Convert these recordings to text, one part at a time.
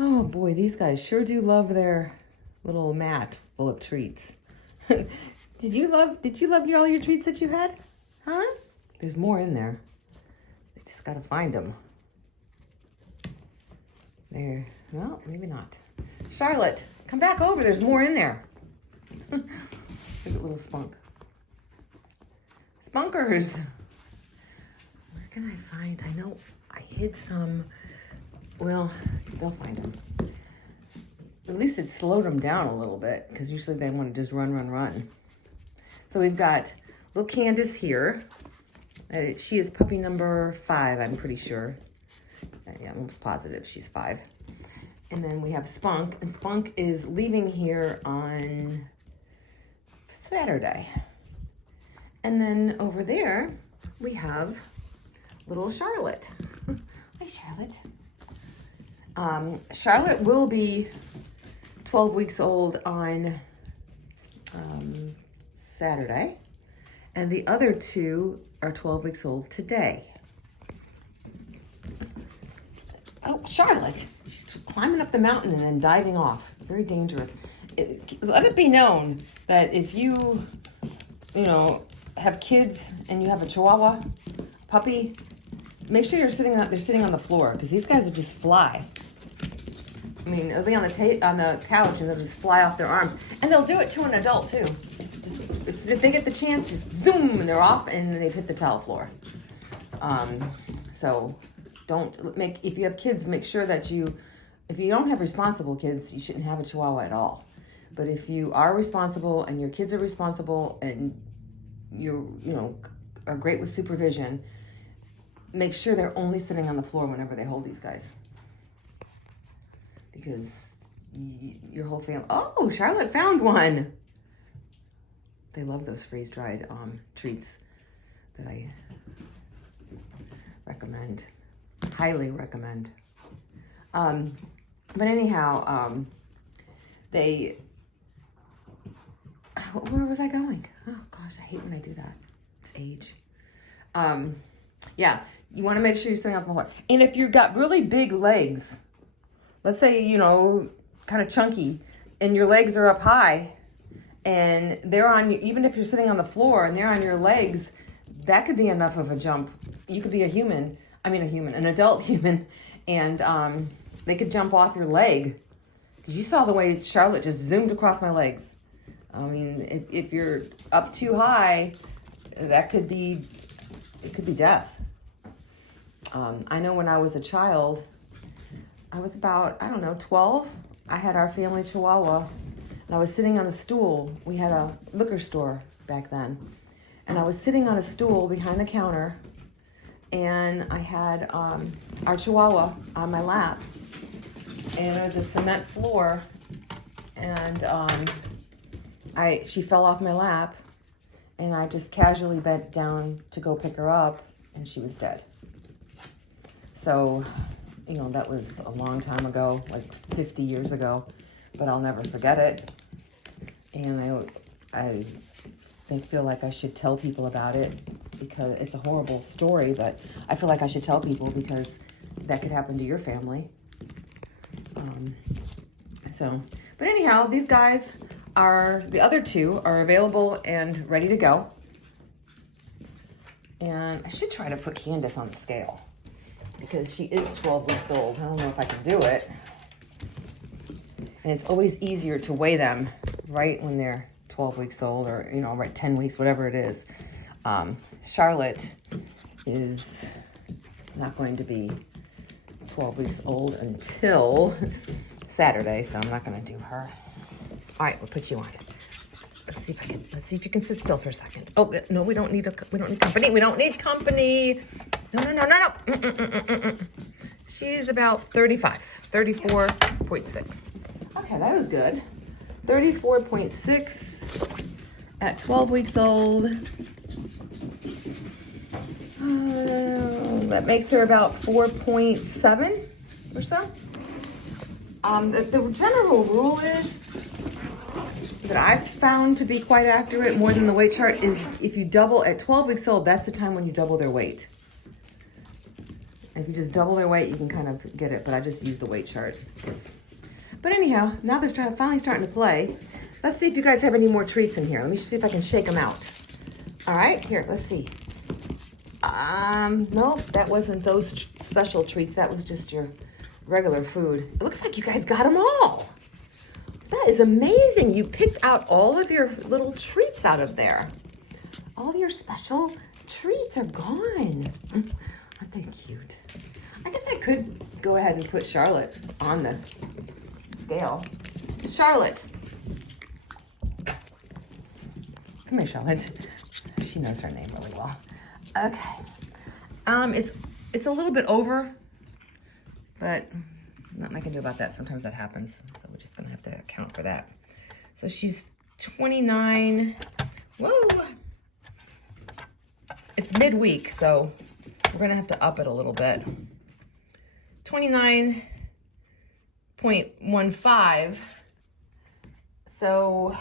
Oh boy, these guys sure do love their little mat full of treats. Did you love all your treats that you had? Huh? There's more in there. They just gotta find them. There. No, maybe not. Charlotte, come back over. There's more in there. Look at little spunk. Spunkers. Where can I find? I know I hid some. Well, they'll find them. At least it slowed them down a little bit because usually they want to just run. So we've got little Candace here. She is puppy number 5, I'm pretty sure. Yeah, I'm almost positive she's 5. And then we have Spunk, and Spunk is leaving here on Saturday. And then over there, we have little Charlotte. Hi, Charlotte. Charlotte will be 12 weeks old on Saturday, and the other 2 are 12 weeks old today. Oh, Charlotte, she's climbing up the mountain and then diving off. Very dangerous. Let it be known that if you have kids and you have a chihuahua puppy, make sure they're sitting on the floor, because these guys will just fly. I mean, they'll be on the couch and they'll just fly off their arms. And they'll do it to an adult too. Just if they get the chance, just zoom, and they're off and they've hit the tile floor. So if you have kids, make sure that if you don't have responsible kids, you shouldn't have a chihuahua at all. But if you are responsible and your kids are responsible and are great with supervision, make sure they're only sitting on the floor whenever they hold these guys. Because your whole family... Oh, Charlotte found one. They love those freeze-dried treats that I recommend. Highly recommend. But anyhow, where was I going? Oh gosh, I hate when I do that. It's age. Yeah, you want to make sure you're sitting on the floor. And if you've got really big legs, let's say, kind of chunky, and your legs are up high, and they're on you, even if you're sitting on the floor and they're on your legs, that could be enough of a jump. You could be an adult human, and they could jump off your leg. Because you saw the way Charlotte just zoomed across my legs. I mean, if you're up too high, it could be death. I know when I was a child, I was about, 12. I had our family chihuahua, and I was sitting on a stool. We had a liquor store back then. And I was sitting on a stool behind the counter, and I had our chihuahua on my lap. And it was a cement floor, and she fell off my lap, and I just casually bent down to go pick her up, and she was dead. So, that was a long time ago, like 50 years ago, but I'll never forget it. And I feel like I should tell people about it, because it's a horrible story, but I feel like I should tell people because that could happen to your family. But anyhow, these guys the other 2 are available and ready to go. And I should try to put Candace on the scale, because she is 12 weeks old. I don't know if I can do it. And it's always easier to weigh them right when they're 12 weeks old, or, right 10 weeks, whatever it is. Charlotte is not going to be 12 weeks old until Saturday, so I'm not going to do her. All right, we'll put you on. Let's see if you can sit still for a second. Oh, no, we don't need company. We don't need company. No. She's about 34.6. Okay, that was good. 34.6 at 12 weeks old. That makes her about 4.7 or so. The general rule is that I've found to be quite accurate, more than the weight chart, is if you double at 12 weeks old, that's the time when you double their weight. And if you just double their weight, you can kind of get it, but I just use the weight chart. But anyhow, now they're finally starting to play. Let's see if you guys have any more treats in here. Let me see if I can shake them out. All right, here, let's see. Nope, that wasn't those special treats. That was just your regular food. It looks like you guys got them all. That is amazing. You picked out all of your little treats out of there. All your special treats are gone. Aren't they cute? I guess I could go ahead and put Charlotte on the scale. Charlotte. Come here, Charlotte. She knows her name really well. Okay. It's a little bit over, but nothing I can do about that. Sometimes that happens. So we're just gonna have to account for that. So she's 29. Whoa! It's midweek, so we're gonna have to up it a little bit. 29.15. So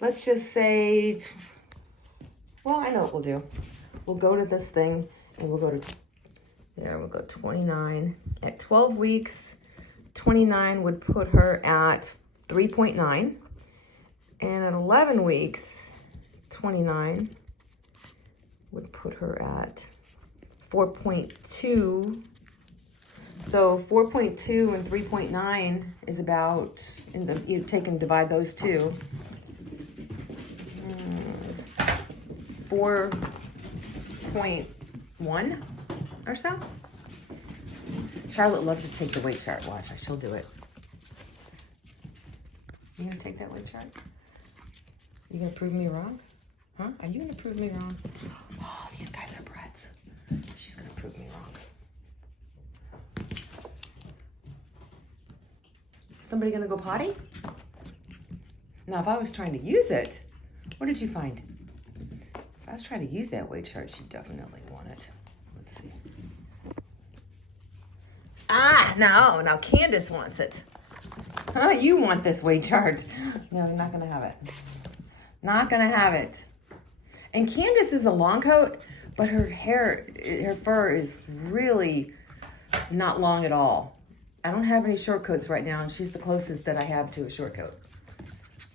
let's just say, well, I know what we'll do. We'll go to this thing and we'll go to, there, we'll go 29. At 12 weeks, 29 would put her at 3.9. And at 11 weeks, 29 would put her at 4.2. So 4.2 and 3.9 is about, you take and divide those two. 4.1 or so. Charlotte loves to take the weight chart. Watch, she'll do it. You gonna take that weight chart? You gonna prove me wrong? Huh? Are you gonna prove me wrong? Oh, these guys are brats. She's gonna prove me wrong. Somebody gonna go potty? Now, if I was trying to use it, what did you find? If I was trying to use that weight chart, she'd definitely want it. Let's see. Ah, no, now Candace wants it. Huh, you want this weight chart. No, you're not gonna have it. Not gonna have it. And Candace is a long coat, but her fur is really not long at all. I don't have any short coats right now, and she's the closest that I have to a short coat.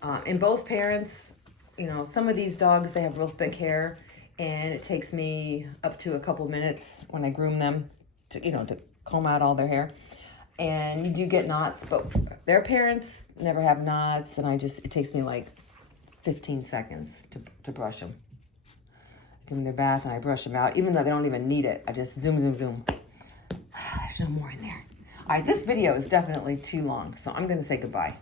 And both parents, you know, some of these dogs, they have real thick hair, and it takes me up to a couple minutes when I groom them to, you know, to comb out all their hair. And you do get knots, but their parents never have knots, and it takes me like 15 seconds to brush them. Give them their bath, and I brush them out, even though they don't even need it. I just zoom, zoom, zoom. There's no more in there. All right, this video is definitely too long, so I'm gonna say goodbye.